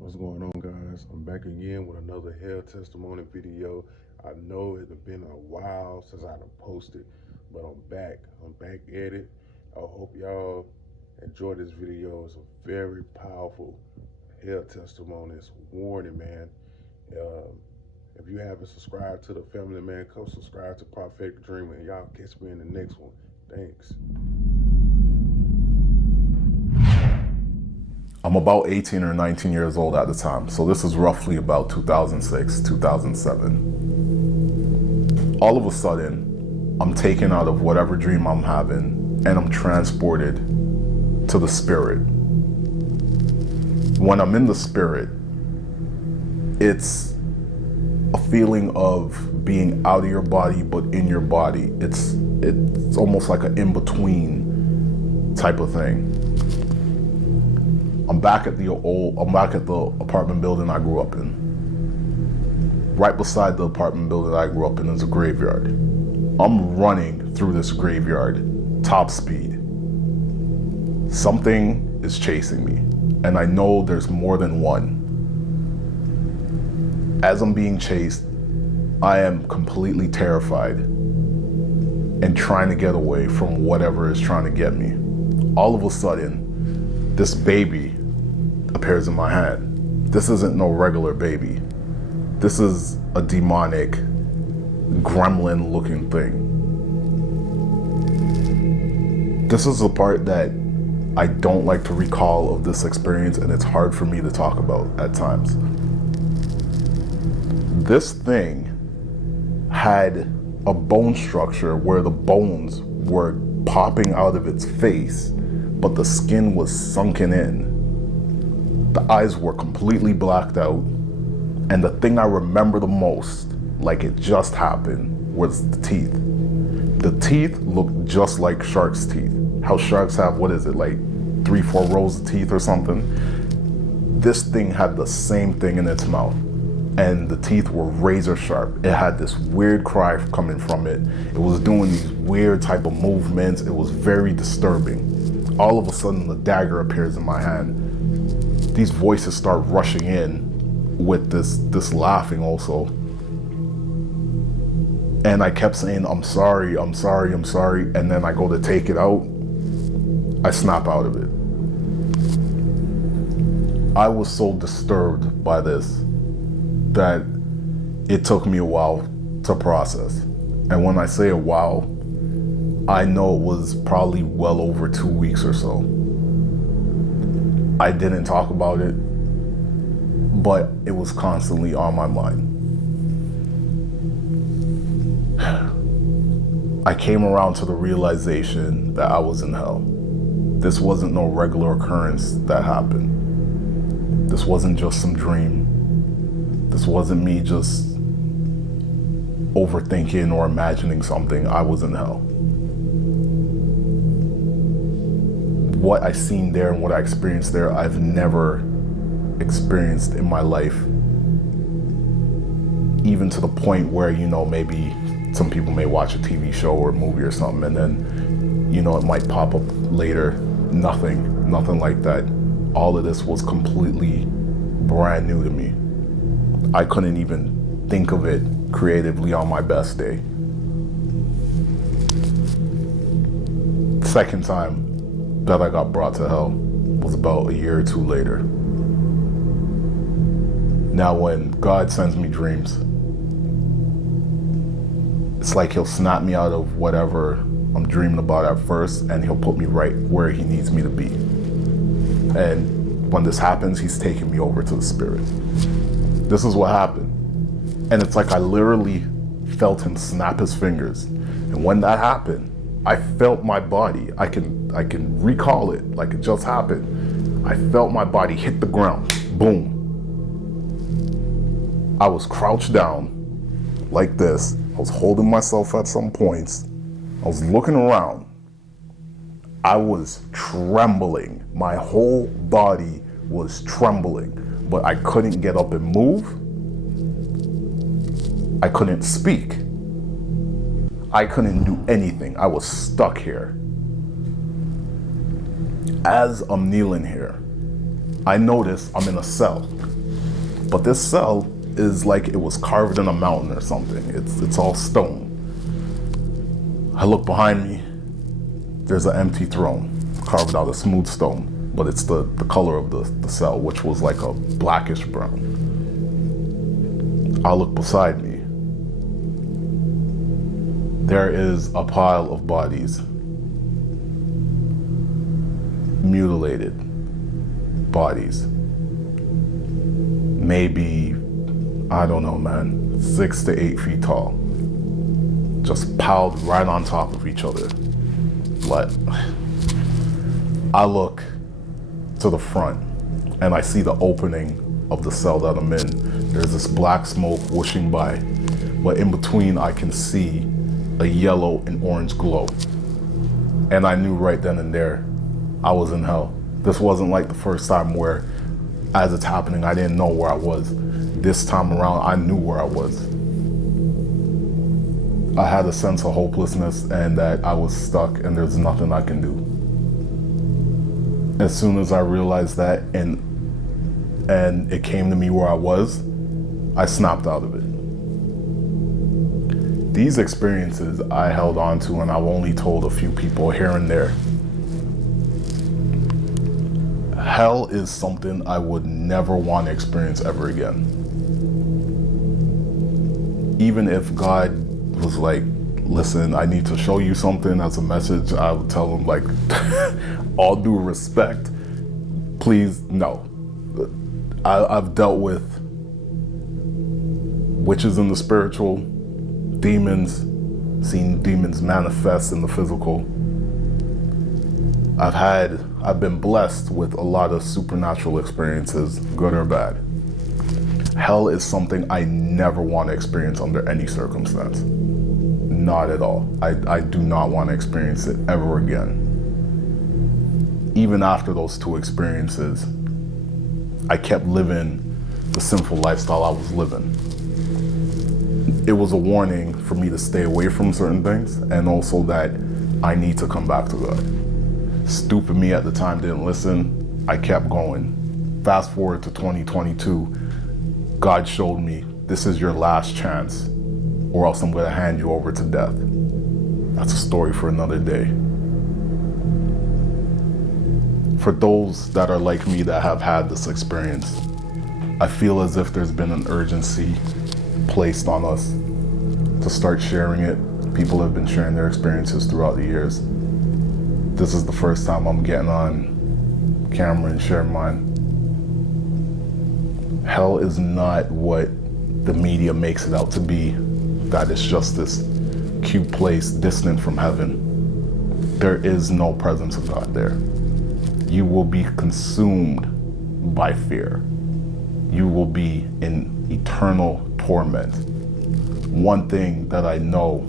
What's going on, guys? I'm back again with another hell testimony video. I know it's been a while since I done posted, but I'm back. I'm back at it. I hope y'all enjoy this video. It's a very powerful hell testimony. It's a warning, man. Um, if you haven't subscribed to the Family Man, come subscribe to Prophetic Dreamer, and y'all catch me in the next one. Thanks. I'm about 18 or 19 years old at the time, so this is roughly about 2006, 2007. All of a sudden, I'm taken out of whatever dream I'm having, and I'm transported to the spirit. When I'm in the spirit, it's a feeling of being out of your body but in your body. It's almost like an in-between type of thing. I'm back at the apartment building I grew up in. Right beside the apartment building I grew up in is a graveyard. I'm running through this graveyard, top speed. Something is chasing me, and I know there's more than one. As I'm being chased, I am completely terrified and trying to get away from whatever is trying to get me. All of a sudden, this baby appears in my hand. This isn't no regular baby. This is a demonic, gremlin looking thing. This is the part that I don't like to recall of this experience, and it's hard for me to talk about at times. This thing had a bone structure where the bones were popping out of its face, but the skin was sunken in. The eyes were completely blacked out, and the thing I remember the most, like it just happened, was the teeth. The teeth looked just like sharks' teeth. How sharks have, what is it, like 3-4 rows of teeth or something? This thing had the same thing in its mouth, and the teeth were razor sharp. It had this weird cry coming from it. It was doing these weird type of movements. It was very disturbing. All of a sudden, the dagger appears in my hand. These voices start rushing in with this laughing also. And I kept saying, I'm sorry, I'm sorry, I'm sorry. And then I go to take it out. I snap out of it. I was so disturbed by this that it took me a while to process. And when I say a while, I know it was probably well over 2 weeks or so. I didn't talk about it, but it was constantly on my mind. I came around to the realization that I was in hell. This wasn't no regular occurrence that happened. This wasn't just some dream. This wasn't me just overthinking or imagining something. I was in hell. What I seen there and what I experienced there, I've never experienced in my life. Even to the point where, maybe some people may watch a TV show or a movie or something, and then, it might pop up later. Nothing like that. All of this was completely brand new to me. I couldn't even think of it creatively on my best day. Second time that I got brought to hell was about a year or two later. Now, when God sends me dreams, it's like he'll snap me out of whatever I'm dreaming about at first, and he'll put me right where he needs me to be. And when this happens, he's taking me over to the spirit. This is what happened. And it's like I literally felt him snap his fingers. And when that happened, I felt my body. I can recall it like it just happened. I felt my body hit the ground. Boom. I was crouched down like this. I was holding myself at some points. I was looking around. I was trembling. My whole body was trembling, but I couldn't get up and move. I couldn't speak. I couldn't do anything. I was stuck here. As I'm kneeling here, I notice I'm in a cell. But this cell is like it was carved in a mountain or something. It's all stone. I look behind me, there's an empty throne carved out of smooth stone, but it's the color of the cell, which was like a blackish brown. I look beside me. There is a pile of bodies, mutilated bodies. Maybe, I don't know, man, 6 to 8 feet tall. Just piled right on top of each other. But I look to the front and I see the opening of the cell that I'm in. There's this black smoke whooshing by, but in between I can see a yellow and orange glow. And I knew right then and there I was in hell. This wasn't like the first time where, as it's happening, I didn't know where I was. This time around, I knew where I was. I had a sense of hopelessness and that I was stuck and there's nothing I can do. As soon as I realized that and it came to me where I was, I snapped out of it. These experiences I held on to and I've only told a few people here and there. Hell is something I would never want to experience ever again. Even if God was like, listen, I need to show you something as a message, I would tell him, like, all due respect, please, no. I've dealt with witches in the spiritual, demons, seen demons manifest in the physical. I've been blessed with a lot of supernatural experiences, good or bad. Hell is something I never want to experience under any circumstance. Not at all. I do not want to experience it ever again. Even after those 2 experiences, I kept living the sinful lifestyle I was living. It was a warning for me to stay away from certain things and also that I need to come back to God. Stupid me at the time didn't listen. I kept going. Fast forward to 2022, God showed me, this is your last chance or else I'm gonna hand you over to death. That's a story for another day. For those that are like me that have had this experience, I feel as if there's been an urgency placed on us to start sharing it. People have been sharing their experiences throughout the years. This is the first time I'm getting on camera and sharing mine. Hell is not what the media makes it out to be, that it's just this cute place distant from heaven. There is no presence of God there. You will be consumed by fear. You will be in eternal torment. One thing that I know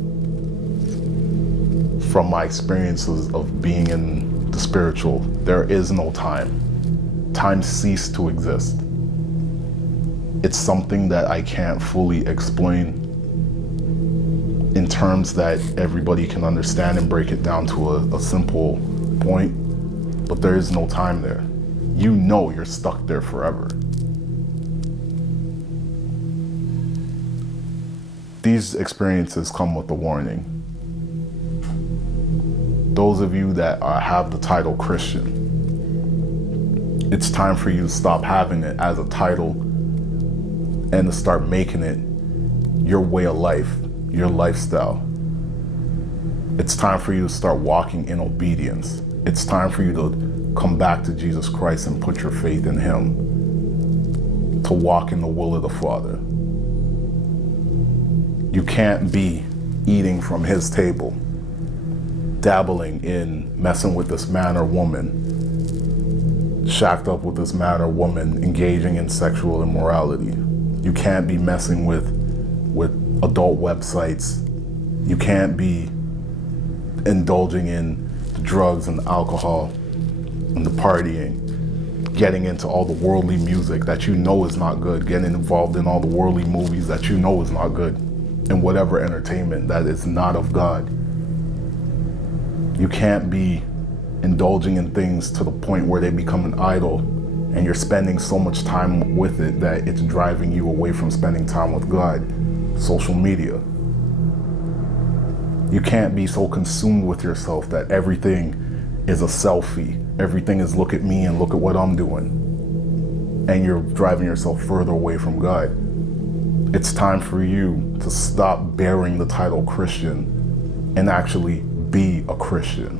from my experiences of being in the spiritual, there is no time. Time ceased to exist. It's something that I can't fully explain in terms that everybody can understand and break it down to a simple point, but there is no time there. You know you're stuck there forever. These experiences come with a warning. Those of you that have the title Christian, it's time for you to stop having it as a title and to start making it your way of life, your lifestyle. It's time for you to start walking in obedience. It's time for you to come back to Jesus Christ and put your faith in Him, to walk in the will of the Father. You can't be eating from His table, dabbling in messing with this man or woman, shacked up with this man or woman, engaging in sexual immorality. You can't be messing with adult websites. You can't be indulging in the drugs and the alcohol and the partying, getting into all the worldly music that you know is not good, getting involved in all the worldly movies that you know is not good, and whatever entertainment that is not of God. You can't be indulging in things to the point where they become an idol and you're spending so much time with it that it's driving you away from spending time with God. Social media. You can't be so consumed with yourself that everything is a selfie. Everything is look at me and look at what I'm doing. And you're driving yourself further away from God. It's time for you to stop bearing the title Christian and actually be a Christian.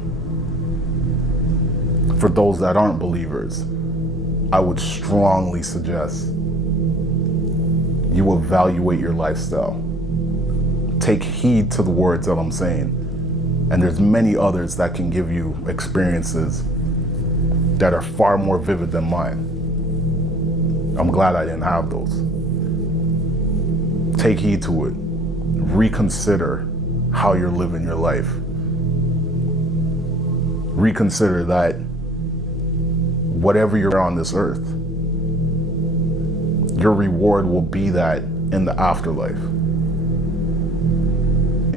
For those that aren't believers, I would strongly suggest you evaluate your lifestyle. Take heed to the words that I'm saying. And there's many others that can give you experiences that are far more vivid than mine. I'm glad I didn't have those. Take heed to it. Reconsider how you're living your life. Reconsider that whatever you're on this earth, your reward will be that in the afterlife.